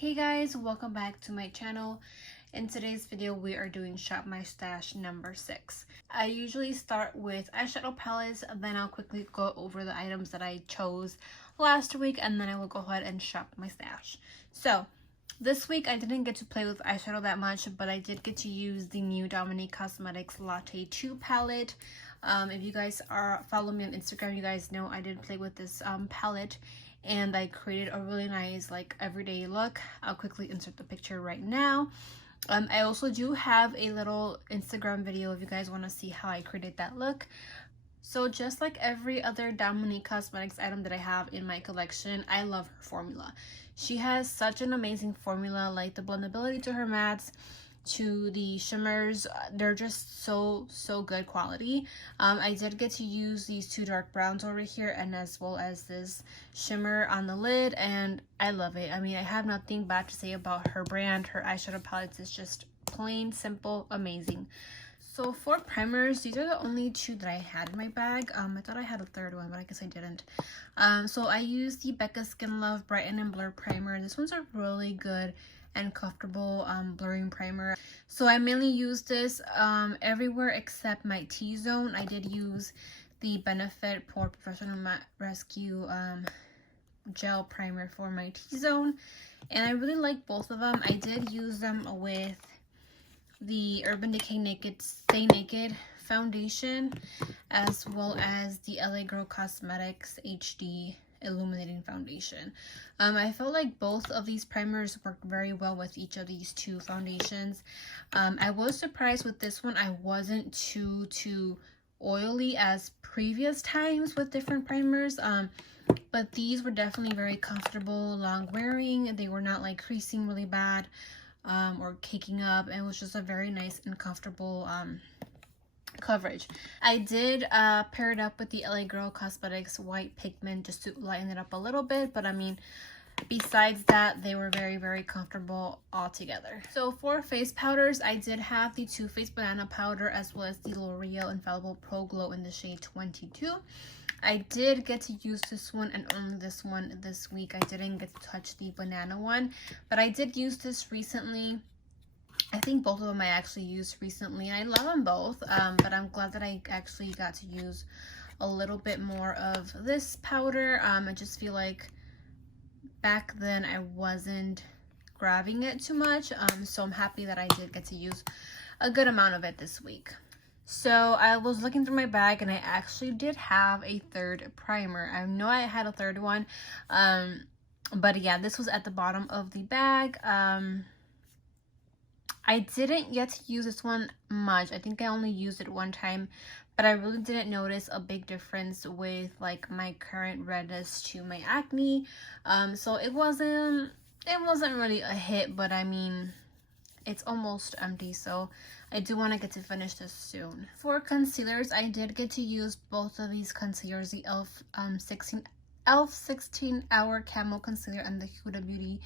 Hey guys, welcome back to my channel. In today's video, we are doing Shop My Stash number 6. I usually start with eyeshadow palettes, then I'll quickly go over the items that I chose last week, and then I will go ahead and shop my stash. So, this week I didn't get to play with eyeshadow that much, but I did get to use the new Dominique Cosmetics Latte 2 palette. If you guys follow me on Instagram, you guys know I did play with this palette. And I created a really nice like everyday look. I'll quickly insert the picture right now. I also do have a little Instagram video if you guys want to see how I created that look. So just like every other Dominique Cosmetics item that I have in my collection, I love her formula. She has such an amazing formula, like the blendability to her mattes, to the shimmers. They're just so good quality. I did get to use these two dark browns over here, and as well as this shimmer on the lid, and I love it. I mean, I have nothing bad to say about her brand. Her eyeshadow palettes is just plain simple amazing. So for primers, these are the only two that I had in my bag. I thought I had a third one, but I guess I didn't. So I used the Becca Skin Love Brighten and Blur primer. This one's a really good and comfortable blurring primer. So I mainly use this everywhere except my T-zone. I did use the Benefit Pore Professional Matte Rescue gel primer for my T-zone, and I really like both of them. I did use them with the Urban Decay Naked Stay Naked foundation, as well as the LA Girl Cosmetics HD Illuminating Foundation. I felt like both of these primers worked very well with each of these two foundations. I was surprised with this one. I wasn't too oily as previous times with different primers, but these were definitely very comfortable, long wearing. They were not like creasing really bad or caking up. It was just a very nice and comfortable coverage. I did pair it up with the LA Girl Cosmetics white pigment just to lighten it up a little bit, but I mean, besides that, they were very comfortable all together. So for face powders, I did have the Too Faced Banana Powder as well as the L'Oreal Infallible Pro Glow in the shade 22. I did get to use this one and only this one this week. I didn't get to touch the banana one, but I did use this recently. I think both of them I actually used recently, and I love them both, but I'm glad that I actually got to use a little bit more of this powder. I just feel like back then I wasn't grabbing it too much, so I'm happy that I did get to use a good amount of it this week. So I was looking through my bag, and I actually did have a third primer. I know I had a third one, but yeah, this was at the bottom of the bag. I didn't get to use this one much. I think I only used it one time, but I really didn't notice a big difference with like my current redness to my acne. So it wasn't really a hit, but I mean, it's almost empty, so I do want to get to finish this soon. For concealers, I did get to use both of these concealers, the e.l.f. 16 Hour Camo Concealer and the Huda Beauty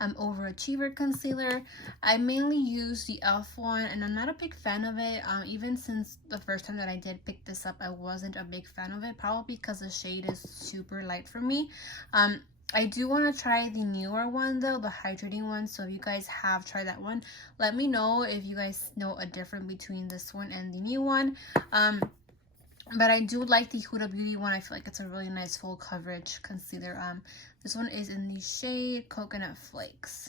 Overachiever Concealer. I mainly use the e.l.f. one, and I'm not a big fan of it. Even since the first time that I did pick this up, I wasn't a big fan of it, probably because the shade is super light for me. I do want to try the newer one though, the Hydrating one. So if you guys have tried that one, let me know if you guys know a difference between this one and the new one. But I do like the Huda Beauty one. I feel like it's a really nice full coverage concealer. This one is in the shade Coconut Flakes.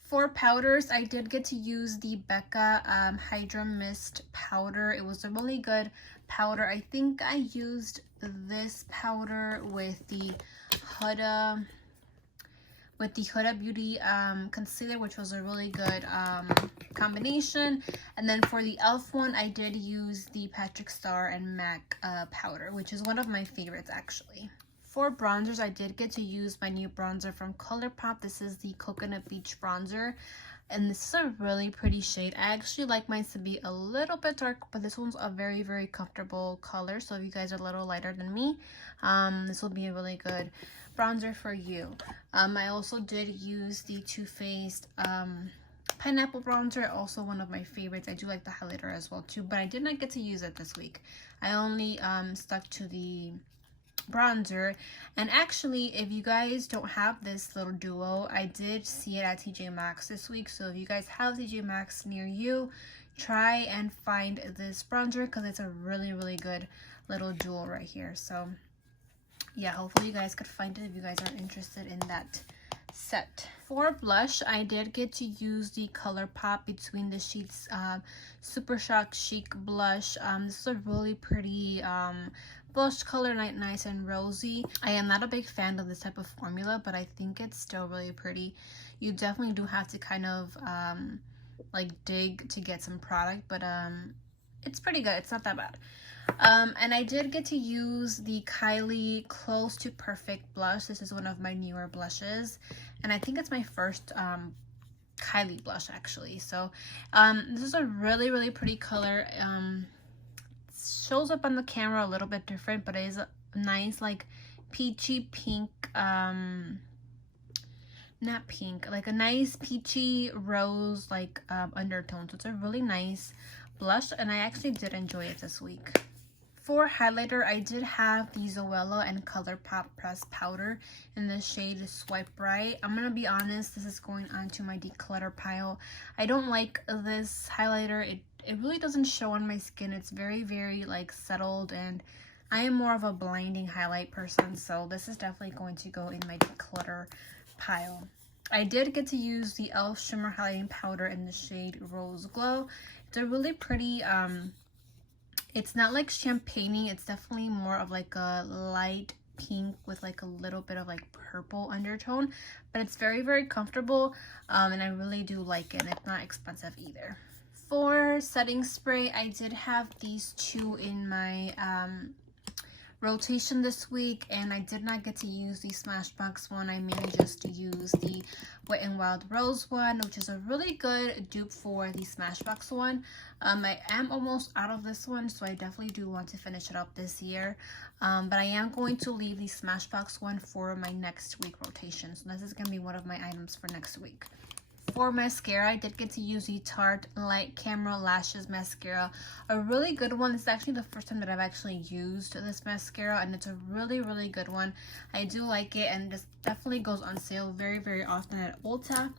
For powders, I did get to use the Becca Hydra Mist powder. It was a really good powder. I think I used this powder with the Huda Beauty concealer, which was a really good combination. And then for the e.l.f. one, I did use the Patrick Star and MAC powder, which is one of my favorites actually. For bronzers, I did get to use my new bronzer from ColourPop. This is the Coconut Beach bronzer, and this is a really pretty shade. I actually like mine to be a little bit dark, but this one's a very comfortable color. So if you guys are a little lighter than me, this will be a really good bronzer for you. I also did use the Too Faced Pineapple bronzer, also one of my favorites. I do like the highlighter as well too, but I did not get to use it this week. I only stuck to the bronzer. And actually, if you guys don't have this little duo, I did see it at TJ Maxx this week. So if you guys have TJ Maxx near you, try and find this bronzer because it's a really, really good little duo right here. So yeah, hopefully you guys could find it if you guys are interested in that set. For blush, I did get to use the ColourPop Between the Sheets Super Shock Chic blush. This is a really pretty blush color, nice and rosy. I am not a big fan of this type of formula, but I think it's still really pretty. You definitely do have to kind of like dig to get some product, but it's pretty good. It's not that bad. And I did get to use the Kylie Close to Perfect blush. This is one of my newer blushes, and I think it's my first Kylie blush actually. So this is a really, really pretty color. Shows up on the camera a little bit different, but it is a nice like peachy pink, not pink, like a nice peachy rose like undertone. So it's a really nice blush, and I actually did enjoy it this week. For highlighter, I did have the Zoella and ColourPop Pressed Powder in the shade Swipe Right. I'm gonna be honest, this is going onto my declutter pile. I don't like this highlighter. It really doesn't show on my skin. It's very, very like settled, and I am more of a blinding highlight person, so this is definitely going to go in my declutter pile. I did get to use the e.l.f. Shimmer Highlighting Powder in the shade Rose Glow. It's a really pretty, it's not like champagne-y. It's definitely more of like a light pink with like a little bit of like purple undertone, but it's very, very comfortable, and I really do like it. It's not expensive either. For setting spray, I did have these two in my rotation this week, and I did not get to use the Smashbox one. I mainly just use the Wet n Wild Rose one, which is a really good dupe for the Smashbox one. I am almost out of this one, so I definitely do want to finish it up this year, but I am going to leave the Smashbox one for my next week rotation. So this is going to be one of my items for next week. For mascara, I did get to use the Tarte Light Camera Lashes mascara, a really good one. This is actually the first time that I've actually used this mascara, and it's a really, really good one. I do like it, and this definitely goes on sale very, very often at Ulta.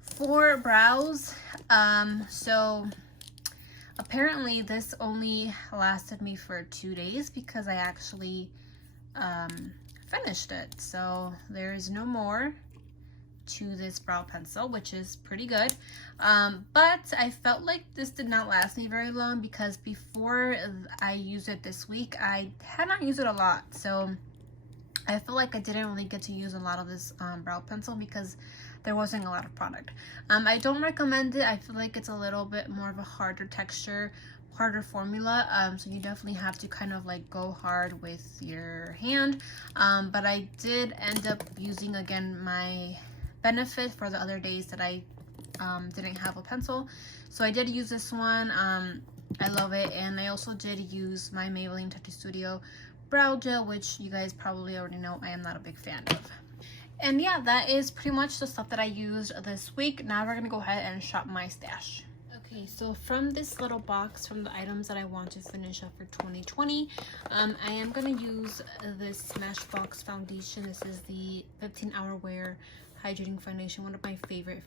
For brows, so apparently this only lasted me for 2 days because I actually finished it, so there is no more to this brow pencil, which is pretty good, but I felt like this did not last me very long because before I used it this week, I had not used it a lot, so I feel like I didn't really get to use a lot of this brow pencil because there wasn't a lot of product. I don't recommend it. I feel like it's a little bit more of a harder texture, harder formula, so you definitely have to kind of like go hard with your hand, but I did end up using again my Benefit for the other days that I didn't have a pencil, so I did use this one. I love it, and I also did use my Maybelline Tattoo Studio brow gel, which you guys probably already know I am not a big fan of. And yeah, that is pretty much the stuff that I used this week. Now we're gonna go ahead and shop my stash. Okay, so from this little box, from the items that I want to finish up for 2020, I am gonna use this Smashbox foundation. This is the 15-hour wear hydrating foundation, one of my favorite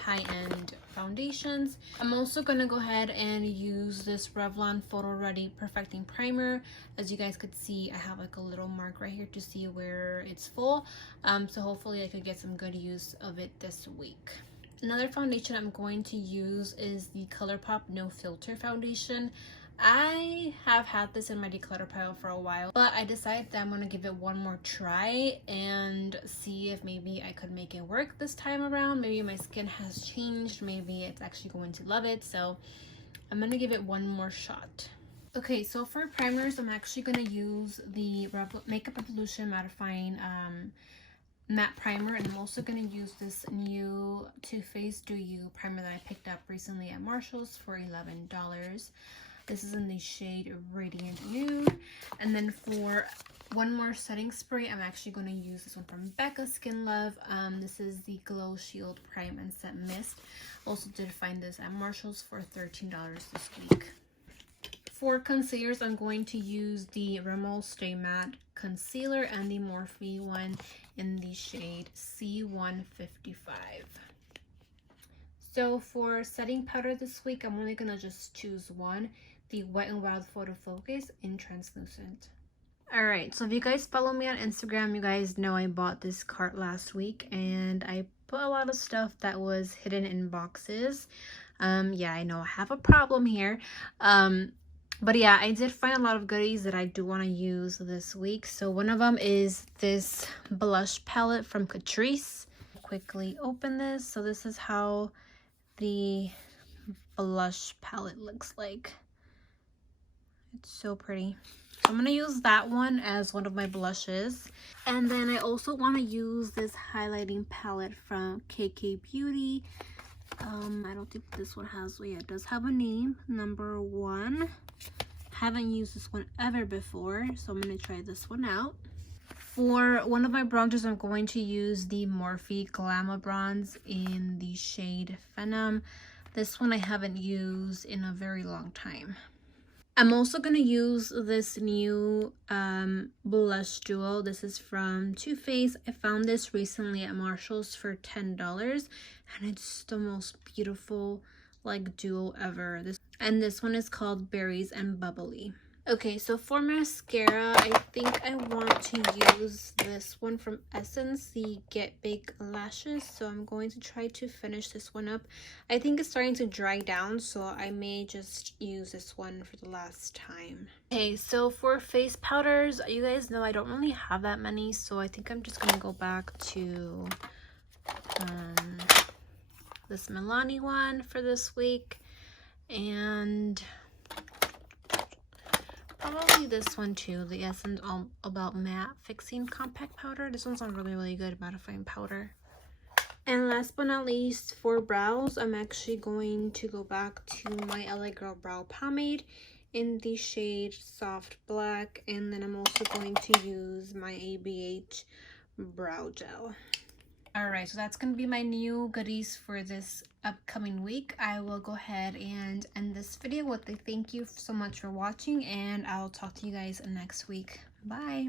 high-end foundations. I'm also gonna go ahead and use this Revlon Photo Ready Perfecting Primer. As you guys could see, I have like a little mark right here to see where it's full, so hopefully I could get some good use of it this week. Another foundation I'm going to use is the ColourPop No Filter foundation. I have had this in my declutter pile for a while, but I decided that I'm going to give it one more try and see if maybe I could make it work this time around. Maybe my skin has changed, maybe it's actually going to love it, so I'm going to give it one more shot. Okay, so for primers, I'm actually going to use the Makeup Revolution Mattifying matte primer, and I'm also going to use this new Too Faced Do You primer that I picked up recently at Marshall's for $11. This is in the shade Radiant Nude. And then for one more setting spray, I'm actually going to use this one from Becca Skin Love. This is the Glow Shield Prime and Set Mist. Also did find this at Marshall's for $13 this week. For concealers, I'm going to use the Rimmel Stay Matte Concealer and the Morphe one in the shade C155. So for setting powder this week, I'm only gonna just choose one, the Wet n Wild Photo Focus in Translucent. Alright, so if you guys follow me on Instagram, you guys know I bought this cart last week and I put a lot of stuff that was hidden in boxes. Yeah, I know I have a problem here. But yeah, I did find a lot of goodies that I do want to use this week. So one of them is this blush palette from Catrice. Quickly open this. So this is how the blush palette looks like. It's so pretty. So I'm going to use that one as one of my blushes. And then I also want to use this highlighting palette from KK Beauty. I don't think this one has, well, yeah, it does have a name, number 1. Haven't used this one ever before, so I'm going to try this one out. For one of my bronzers, I'm going to use the Morphe Glamour Bronze in the shade Phenom. This one I haven't used in a very long time. I'm also going to use this new blush duo. This is from Too Faced. I found this recently at Marshall's for $10, and it's the most beautiful like duo ever. This one is called Berries and Bubbly. Okay, so for mascara, I think I want to use this one from Essence, the Get Big Lashes. So I'm going to try to finish this one up. I think it's starting to dry down, so I may just use this one for the last time. Okay, so for face powders, you guys know I don't really have that many, so I think I'm just going to go back to this Milani one for this week. And probably this one too, the Essence All About Matte Fixing Compact Powder. This one's on really good mattifying powder. And last but not least, for brows, I'm actually going to go back to my LA Girl Brow Pomade in the shade Soft Black. And then I'm also going to use my ABH Brow Gel. Alright, so that's going to be my new goodies for this upcoming week. I will go ahead and end this video with a thank you so much for watching, and I'll talk to you guys next week. Bye!